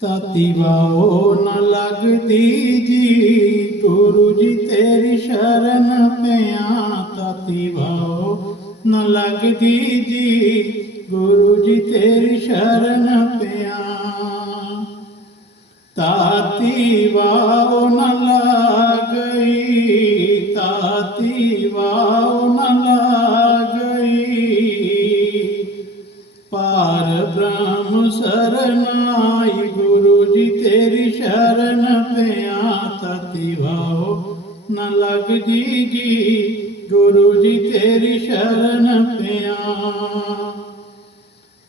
ਤਾਤੀ wow ਨ ਲੱਗਦੀ ਜੀ। ਗੁਰੂ ਜੀ ਤੇਰੀ ਸ਼ਰਨ ਪਿਆ ਤਾਤੀ ਵਾਓ ਨ ਲੱਗਦੀ ਜੀ। ਗੁਰੂ ਜੀ ਤੇਰੀ ਸ਼ਰਨ ਪਿਆ ਤਾਤੀ ਵਾਓ ਨ ਲੱਗਈ ਤਾਤੀ ਵਾਓ ਨ ਰਾਮ ਬ੍ਰਹਮ ਸਰਨਾਈ ਗੁਰੂ ਜੀ ਤੇਰੀ ਸ਼ਰਨ ਪਿਆ ਤਤੀ ਵਾਓ ਨ ਲੱਗਦੀ ਜੀ ਜੀ, ਗੁਰੂ ਜੀ ਤੇਰੀ ਸ਼ਰਨ ਪਿਆ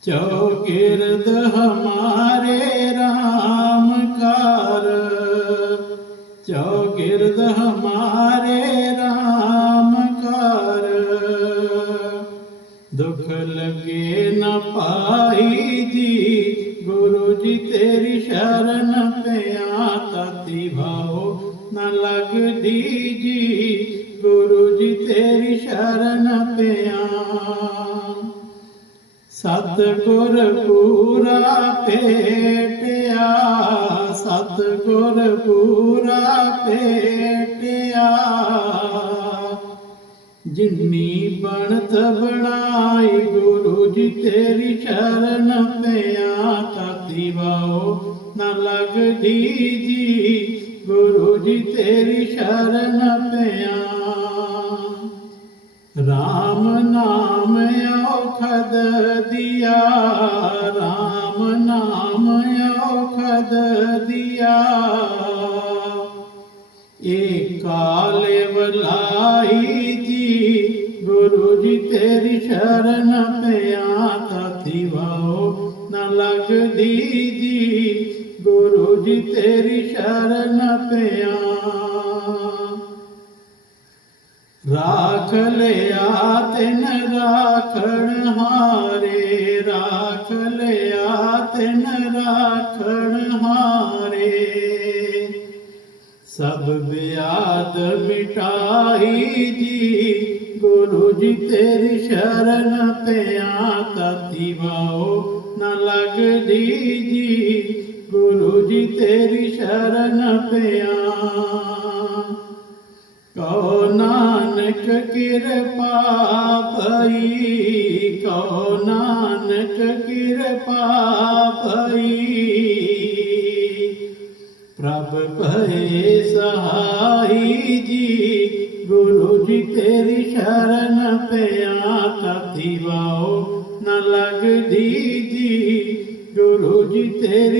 ਚੌਕਿਰਦ ਹਮਾਰੇ RAM ਕਾਰ ਚੌਕਿਰਦ ਹਮਾਰੇ ਰਾਮ ਲਗੇ ਨਾ ਪਾਈ ਜੀ। ਗੁਰੂ ਜੀ ਤੇਰੀ ਸ਼ਰਨ ਪਿਆ ਤਤੀ ਭਾਉ ਨ ਲੱਗਦੀ ਜੀ। ਗੁਰੂ ਜੀ ਤੇਰੀ ਸ਼ਰਨ ਪਿਆ। ਸਤਿਗੁਰ ਪੂਰਾ ਭੇਟਿਆ ਸਤਿਗੁਰ ਪੂਰਾ ਭੇਟਿਆ। ਜਿਨੀ ਬਣਤ ਬਣਾਈ ਗੁਰੂ ਜੀ ਤੇਰੀ ਸ਼ਰਨ ਪਿਆ, ਤਾਤੀ ਵਾਓ ਨਾ ਲੱਗਦੀ ਜੀ, ਗੁਰੂ ਜੀ ਤੇਰੀ ਸ਼ਰਨ ਪਿਆ। RAM ਨਾਮ ਔਖਦ ਦਿਆ RAM ਨਾਮ ਔਖਦ ਦਿਆ। ਏ ਕਾਲੇ ਵਲਾਈ ਤੇਰੀ ਸ਼ਰਨ ਪਿਆ ਤਾਤੀ ਵਾਓ ਨ ਲੱਗਦੀ ਜੀ। ਗੁਰੂ ਜੀ, ਤੇਰੀ ਸ਼ਰਨ ਪਿਆ ਰਾਖ ਲਿਆ ਤੈਨ ਰਾਖਣ ਹਾਰੇ। ਸਭ ਬਿਆਦ ਮਿਟਾਈ ਜੀ। ਗੁਰੂ ਜੀ ਤੇਰੀ ਸ਼ਰਨ ਪਿਆ ਤਾਤੀ ਵਾਓ, ਨ ਲੱਗਦੀ ਜੀ। ਗੁਰੂ ਜੀ ਤੇਰੀ ਸ਼ਰਨ ਪਿਆ ਕਉ ਨਾਨਕ ਕਿਰਪਾ ਭਈ, ਕਉ ਨਾਨਕ ਕਿਰਪਾ ਭਈ। ਪ੍ਰਭ ਭਏ ਸਹਾਈ ਜੀ, ਗੁਰੂ ਜੀ ਤੇਰੀ ਸ਼ਰਨ ਪਿਆ ਤਾਤੀ ਵਾਓ ਨ ਲੱਗਦੀ ਜੀ, ਗੁਰੂ ਜੀ ਤੇਰੀ